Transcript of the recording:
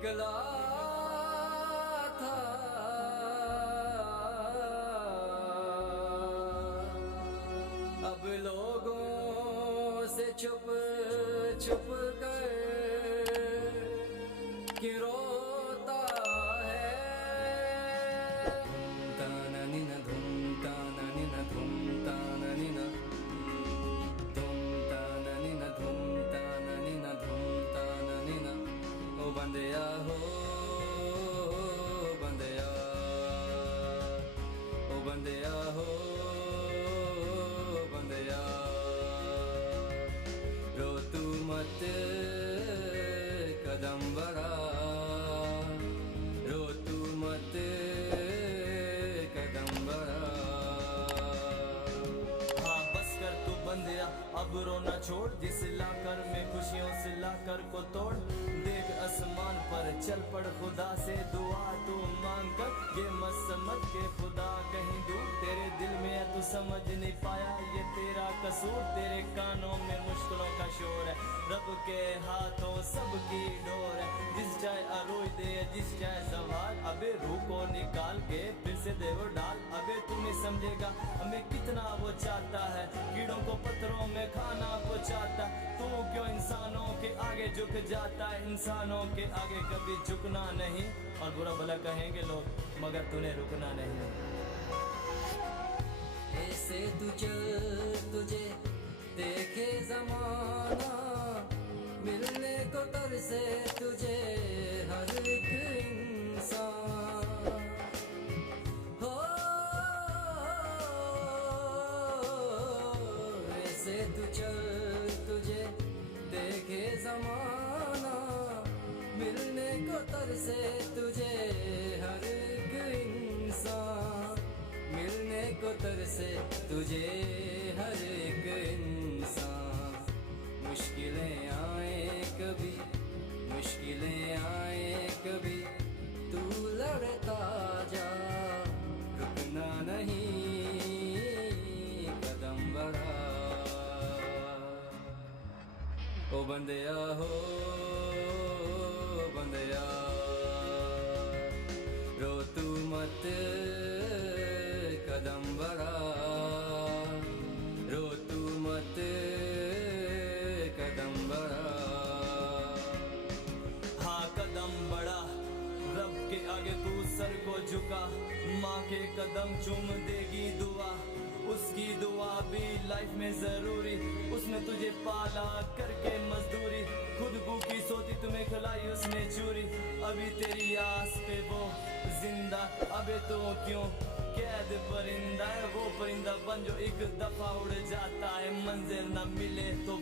निकला था अब लोगों से छुप छुप कर कि रोता है। ताना निना धूम ताना निना धूम ताना निना धूम ताना निना धूम ताना निना धूम ताना निना। ओ बंदिया हो बंदिया, ओ बंदिया हो बंदिया, रो तू मत कदम बढ़ा, रो तू मत कदम बढ़ा। हाँ बस कर तू बंदिया अब रोना छोड़, जिस लाकर में खुशियों से लाकर को तोड़। देख आसमान पर चल पड़ खुदा से दुआ तू मांग कर, ये मत समझ के खुदा कहीं दूर तेरे दिल में है तू समझ नहीं पाया ये तेरा कसूर। तेरे कानों में मुश्किलों का शोर है, रब के हाथों सबकी डोर है। जिस चाहे अरोज दे जिस चाहे सवाल, अबे रूह को निकाल के फिर से दे वो डाल। अबे तू नहीं समझेगा हमें कितना वो चाहता है, कीड़ों को पत्थरों में खाना वो चाहता। तू क्यों इंसानों के आगे झुक जाता है, इंसानों के आगे कभी झुकना नहीं। और बुरा भला कहेंगे लोग मगर तूने रुकना नहीं। ऐसे तू चल तुझे देखे जमाना, मिलने को तरसे तुझे हर एक इंसान। हो ऐसे तू चल तुझे देखे जमाना, मिलने को तरसे तुझे हर एक इंसान। मिलने को तरसे तुझे हर एक इंसान। मुश्किलें आए कभी, मुश्किलें आए कभी, तू लड़ता जा, रुकना नहीं कदम बढ़ा। ओ बंदिया हो बंदिया, रो तू मत कदम बढ़ा, रो तू मत कदम बढ़ा। हाँ कदम बढ़ा, रब के आगे तू सर को झुका। माँ के कदम चूम देगी दुआ, उसकी दुआ भी लाइफ में जरूरी। उसने तुझे पाला करके मजदूरी, खुद भूखी सोती तुम्हें खिलाई उसने चूरी। अभी तेरी आस पे वो जिंदा, अबे तो क्यों कैद परिंदा है। वो परिंदा बन जो एक दफा उड़ जाता है, मंजिल न मिले तो